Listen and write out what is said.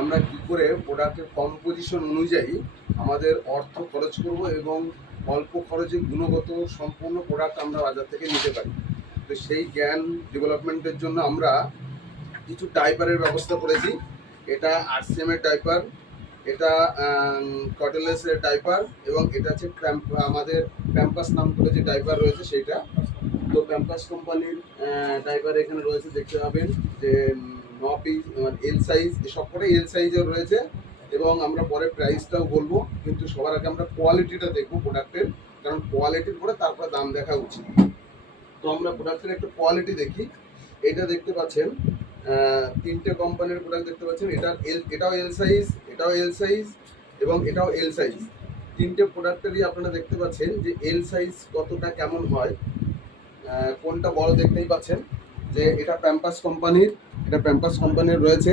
আমরা কি করে প্রোডাক্টের কম্পোজিশন অনুযায়ী আমাদের অর্থ খরচ করব এবং অল্প খরচে গুণগত সম্পূর্ণ প্রোডাক্ট আমরা বাজার থেকে নিতে পারি। তো সেই জ্ঞান ডেভেলপমেন্টের জন্য আমরা কিছু ডাইপারের ব্যবস্থা করেছি। এটা আরসিএম এর ডাইপার, এটা কটলেসের ডাইপার এবং এটা হচ্ছে আমাদের প্যাম্পাস নাম করে যে ডাইপার রয়েছে সেইটা। তো প্যাম্পাস কোম্পানির ডাইপার এখানে রয়েছে, দেখতে পাবেন যে 9 পিস এল সাইজ, সবকটাই এল সাইজের রয়েছে এবং আমরা পরে প্রাইসটাও বলবো, কিন্তু সবার আগে আমরা কোয়ালিটিটা দেখবো প্রোডাক্টের, কারণ কোয়ালিটির পরে তারপরে দাম দেখা উচিত। তো আমরা প্রোডাক্টের একটা কোয়ালিটি দেখি। এটা দেখতে পাচ্ছেন তিনটে কোম্পানির প্রোডাক্ট দেখতে পাচ্ছেন। এটাও এল সাইজ, এটাও এল সাইজ এবং এটাও এল সাইজ। তিনটে প্রোডাক্টেরই আপনারা দেখতে পাচ্ছেন যে এল সাইজ কতটা কেমন হয়। কোনটা বড় দেখতেই পাচ্ছেন যে এটা প্যাম্পাস কোম্পানির, রয়েছে।